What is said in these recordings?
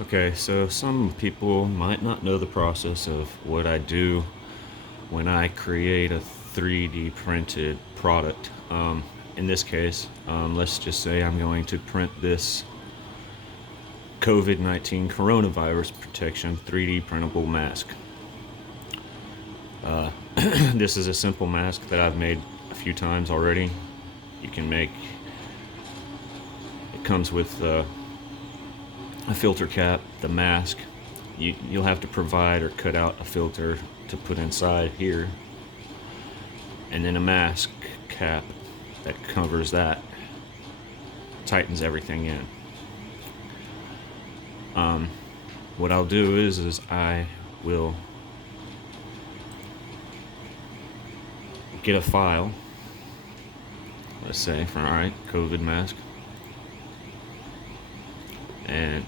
Okay, so some people might not know the process of what I do when I create a 3D printed product. In this case, let's just say I'm going to print this COVID-19 coronavirus protection 3D printable mask. This is a simple mask that I've made a few times already. You can make, it comes with a filter cap, the mask. You'll have to provide or cut out a filter to put inside here, and then a mask cap that covers that, tightens everything in. What I'll do is I will get a file, let's say, for alright, COVID mask, and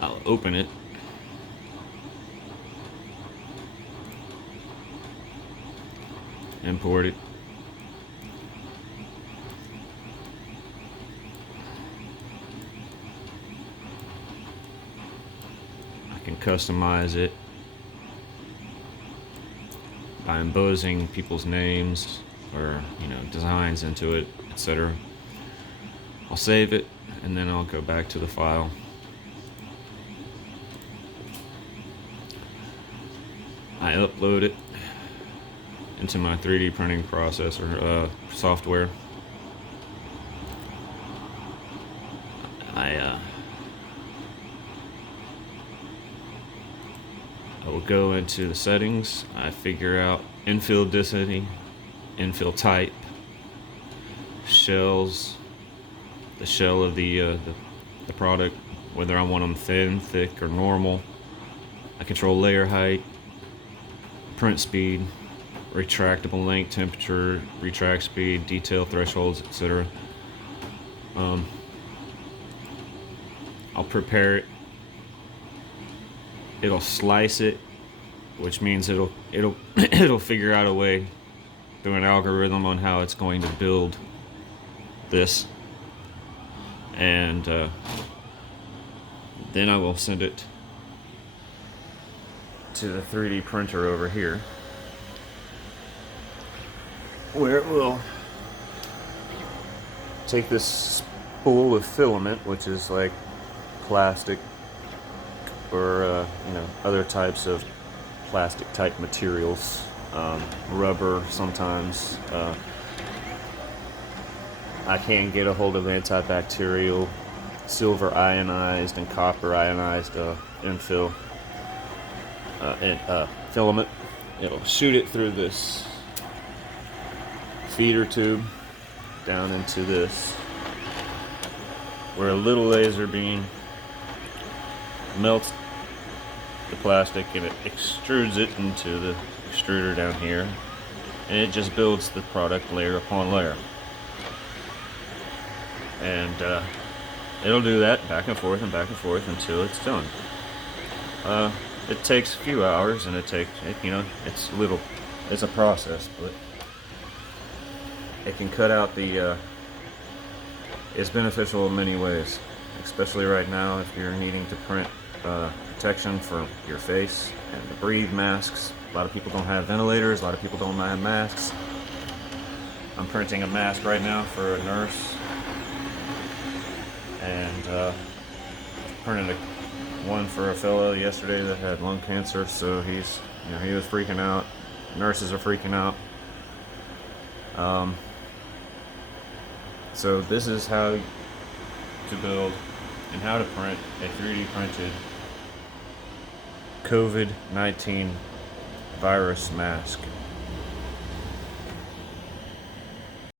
I'll open it. Import it. I can customize it by embossing people's names or designs into it, etc. I'll save it and then I'll go back to the file. I upload it into my 3D printing processor software. I will go into the settings. I figure out infill density, infill type, shells, the shell of the product, whether I want them thin, thick, or normal. I control layer height, print speed, retractable length, temperature, retract speed, detail thresholds, etc. I'll prepare it. It'll slice it, which means it'll it'll figure out a way through an algorithm on how it's going to build this, and then I will send it to the 3D printer over here, where it will take this spool of filament, which is like plastic or other types of plastic type materials, rubber sometimes. I can get a hold of antibacterial, silver ionized and copper ionized infill and filament. It'll shoot it through this feeder tube down into this, where a little laser beam melts the plastic and it extrudes it into the extruder down here, and it just builds the product layer upon layer. And it'll do that back and forth until it's done. It takes a few hours, and it's a process, but it can cut out it's beneficial in many ways, especially right now if you're needing to print protection for your face and to breathe masks. A lot of people don't have ventilators, a lot of people don't have masks. I'm printing a mask right now for a nurse, and printed one for a fellow yesterday that had lung cancer, so he was freaking out. Nurses are freaking out. So this is how to build and how to print a 3D printed COVID-19 virus mask.